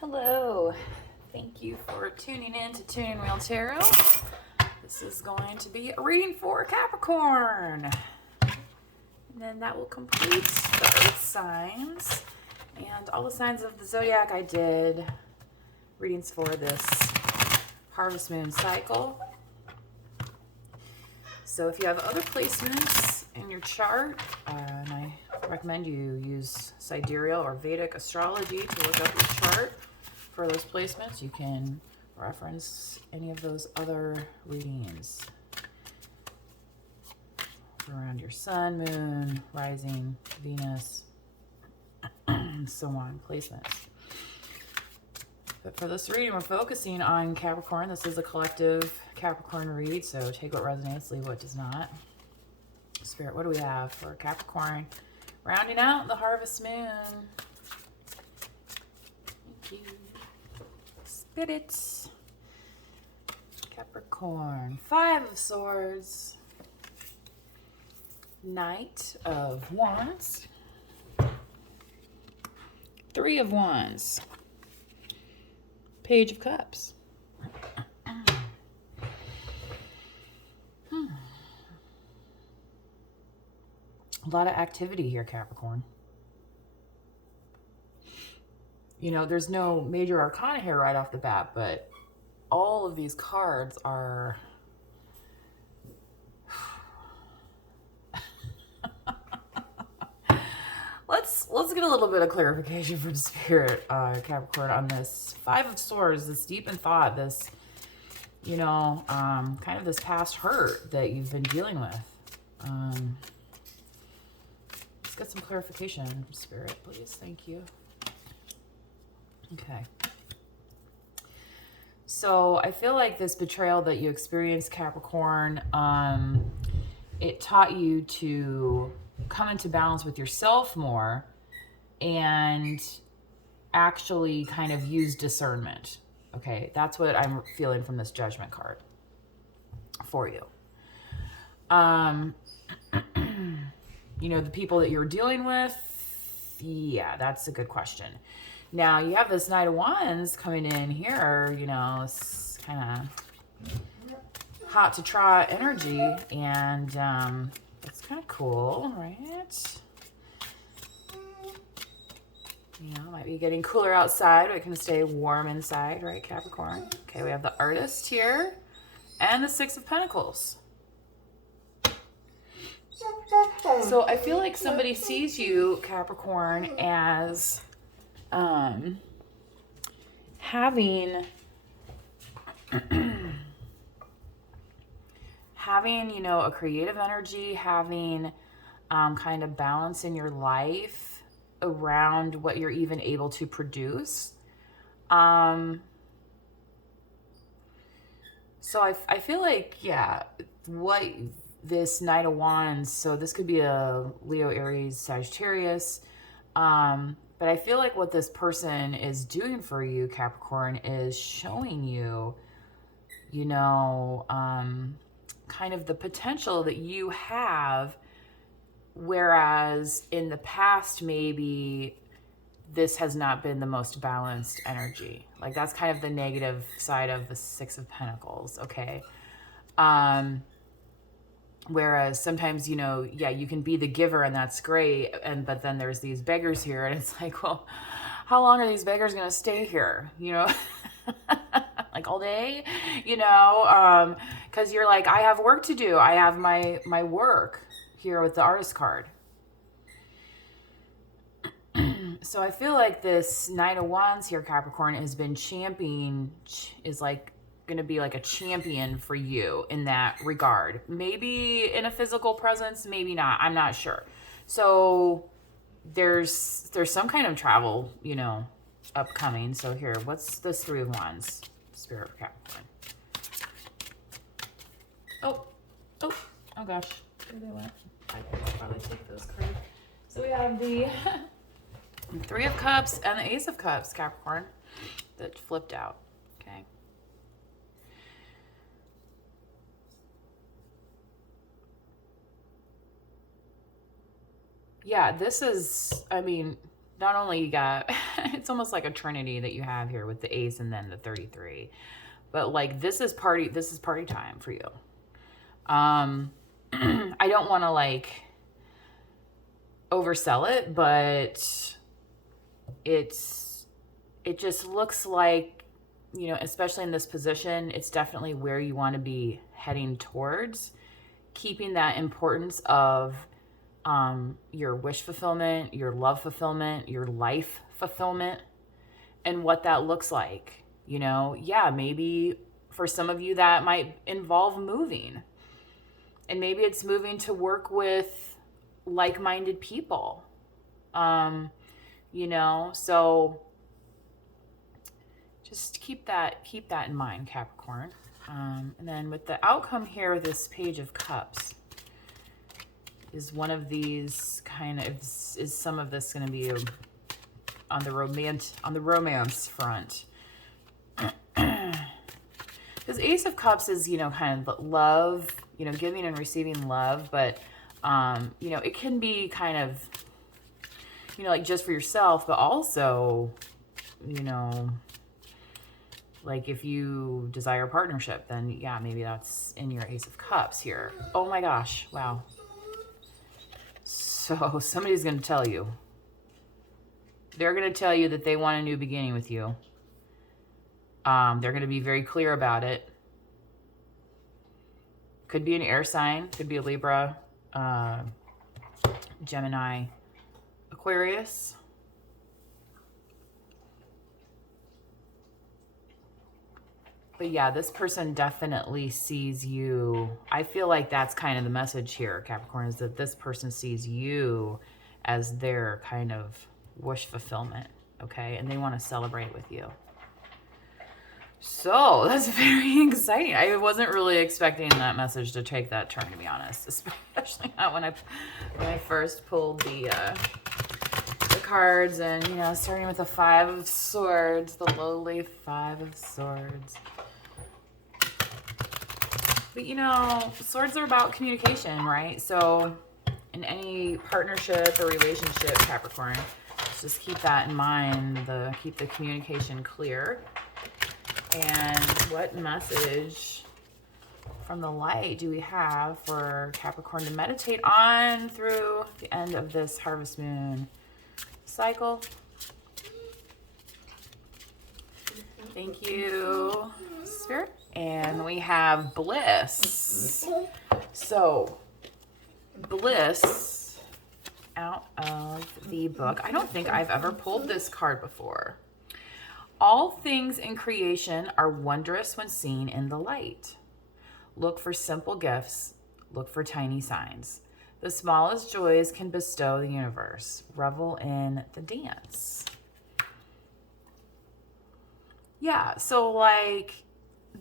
Hello, thank you for tuning in to Tuning Real Tarot. This is going to be a reading for Capricorn. And then that will complete the earth signs and all the signs of the zodiac. I did readings for this harvest moon cycle. So if you have other placements in your chart, and I recommend you use sidereal or Vedic astrology to look up your chart for those placements, you can reference any of those other readings around your sun, moon, rising, Venus, and so on, placements. But for this reading, we're focusing on Capricorn. This is a collective Capricorn read, so take what resonates, leave what does not. Spirit, what do we have for Capricorn? Rounding out the harvest moon. Thank you. Spirits. Capricorn. 5 of Swords. Knight of Wands. 3 of Wands. Page of Cups. A lot of activity here, Capricorn. You know, there's no major arcana here right off the bat, but all of these cards are... Let's get a little bit of clarification from Spirit, Capricorn, on this 5 of Swords, this deep in thought, this, you know, kind of this past hurt that you've been dealing with. Let's get some clarification from Spirit, please. Thank you. Okay. So I feel like this betrayal that you experienced, Capricorn, it taught you to come into balance with yourself more and actually kind of use discernment. Okay, that's what I'm feeling from this Judgment card for you. You know, the people that you're dealing with, yeah, that's a good question. Now, you have this Knight of Wands coming in here, you know, it's kind of hot to trot energy, and it's kind of cool, right? You know, might be getting cooler outside, but it can stay warm inside, right, Capricorn? Okay, we have the Artist here, and the 6 of Pentacles. So I feel like somebody sees you, Capricorn, as having you know, a creative energy, having kind of balance in your life around what you're even able to produce. So I feel like, yeah, what this Knight of Wands, so this could be a Leo, Aries, Sagittarius, but I feel like what this person is doing for you, Capricorn, is showing you, you know, kind of the potential that you have, whereas in the past, maybe this has not been the most balanced energy. Like, that's kind of the negative side of the 6 of Pentacles, okay? Whereas sometimes, you know, yeah, you can be the giver and that's great, but then there's these beggars here, and it's like, well, how long are these beggars going to stay here, you know? Like all day, you know, because you're like, I have work to do. I have my work here with the Artist card. So I feel like this Knight of Wands here, Capricorn, has been is like going to be like a champion for you in that regard. Maybe in a physical presence, maybe not. I'm not sure. So there's some kind of travel, you know, upcoming. So here, what's this 3 of Wands? Spirit of Capricorn. Oh gosh. Where they went? I could probably take those cards. So we have the 3 of Cups and the Ace of Cups, Capricorn, that flipped out. Okay. Yeah, this is, I mean, not only you got, it's almost like a trinity that you have here with the ace and then the 33. But like this is party time for you. I don't want to like oversell it, but it just looks like, you know, especially in this position, it's definitely where you want to be heading towards, keeping that importance of your wish fulfillment, your love fulfillment, your life fulfillment, and what that looks like. You know, yeah, maybe for some of you that might involve moving, and maybe it's moving to work with like-minded people. You know, so just keep that in mind, Capricorn. And then with the outcome here, this Page of Cups is one of these kind of, is some of this going to be on the romance front. Because Ace of Cups is, you know, kind of love, you know, giving and receiving love, but you know, it can be kind of, you know, like just for yourself, but also, you know, like if you desire a partnership, then yeah, maybe that's in your Ace of Cups here. Oh my gosh, wow. So somebody's going to tell you. They're going to tell you that they want a new beginning with you. They're going to be very clear about it. Could be an air sign, could be a Libra, Gemini, Aquarius. But yeah, this person definitely sees you. I feel like that's kind of the message here, Capricorn, is that this person sees you as their kind of wish fulfillment, okay? And they want to celebrate with you. So that's very exciting. I wasn't really expecting that message to take that turn, to be honest, especially not when I first pulled the cards, and, you know, starting with the Five of Swords, the lowly Five of Swords. But, you know, swords are about communication, right? So in any partnership or relationship, Capricorn, just keep that in mind, keep the communication clear. And what message from the light do we have for Capricorn to meditate on through the end of this harvest moon cycle? Thank you, Spirit. And we have bliss. So, bliss out of the book. I don't think I've ever pulled this card before. All things in creation are wondrous when seen in the light. Look for simple gifts. Look for tiny signs. The smallest joys can bestow the universe. Revel in the dance. Yeah, so like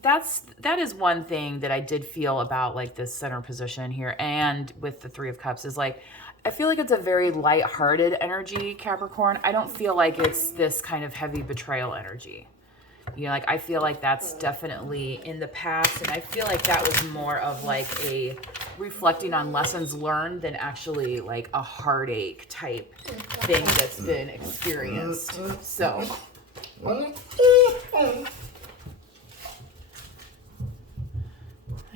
that is one thing that I did feel about like this center position here, and with the Three of Cups, is like I feel like it's a very light-hearted energy, Capricorn. I don't feel like it's this kind of heavy betrayal energy. You know, like I feel like that's definitely in the past, and I feel like that was more of like a reflecting on lessons learned than actually like a heartache type thing that's been experienced. So my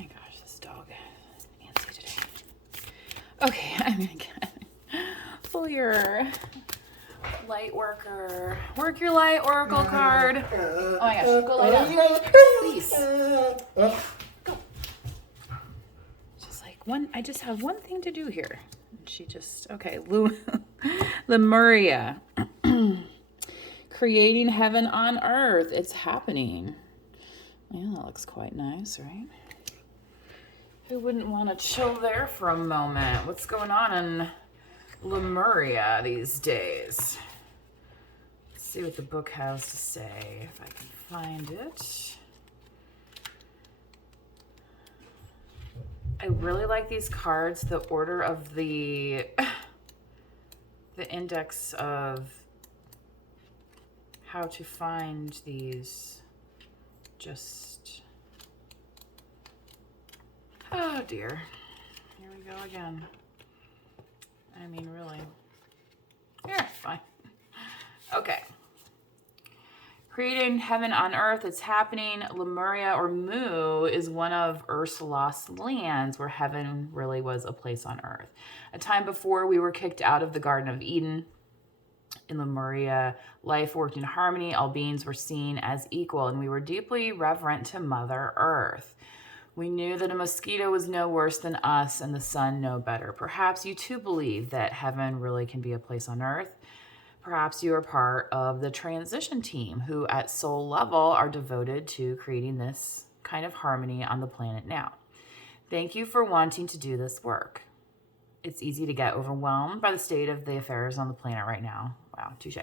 gosh, this dog is antsy today. Okay, I'm gonna get pull your light worker. Work your light oracle card. Oh my gosh, go lie down. Please. Go. She's like, I just have one thing to do here. And she just, okay, Lemuria. Creating heaven on earth. It's happening. Yeah, that looks quite nice, right? Who wouldn't want to chill there for a moment? What's going on in Lemuria these days? Let's see what the book has to say, if I can find it. I really like these cards, the order of the index of how to find these. Just, oh dear, here we go again. I mean, really, here, fine. Okay. Creating heaven on earth, it's happening. Lemuria or Mu is one of Earth's lost lands where heaven really was a place on earth. A time before we were kicked out of the Garden of Eden. In Lemuria, life worked in harmony. All beings were seen as equal, and we were deeply reverent to Mother Earth. We knew that a mosquito was no worse than us and the sun no better. Perhaps you too believe that heaven really can be a place on earth. Perhaps you are part of the transition team who at soul level are devoted to creating this kind of harmony on the planet now. Thank you for wanting to do this work. It's easy to get overwhelmed by the state of the affairs on the planet right now. Wow, touche.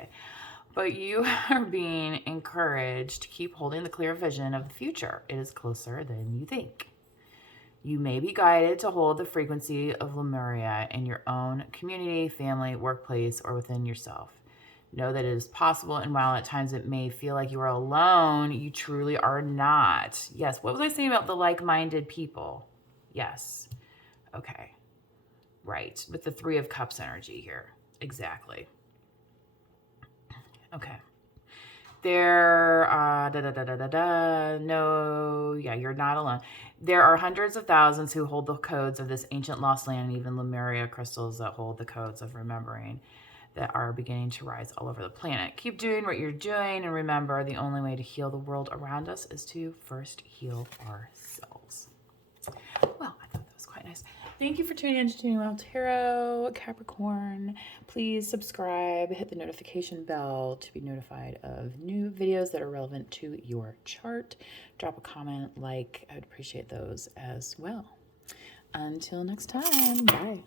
But you are being encouraged to keep holding the clear vision of the future. It is closer than you think. You may be guided to hold the frequency of Lemuria in your own community, family, workplace, or within yourself. Know that it is possible, and while at times it may feel like you are alone, you truly are not. Yes, what was I saying about the like-minded people? Yes. Okay. Right, with the Three of Cups energy here. Exactly. Okay. No, yeah, you're not alone. There are hundreds of thousands who hold the codes of this ancient lost land, and even Lemuria crystals that hold the codes of remembering that are beginning to rise all over the planet. Keep doing what you're doing, and remember, the only way to heal the world around us is to first heal ourselves. Well, I thought that was quite nice. Thank you for tuning in to Tuning Well Tarot, Capricorn. Please subscribe, hit the notification bell to be notified of new videos that are relevant to your chart. Drop a comment, like, I would appreciate those as well. Until next time, bye.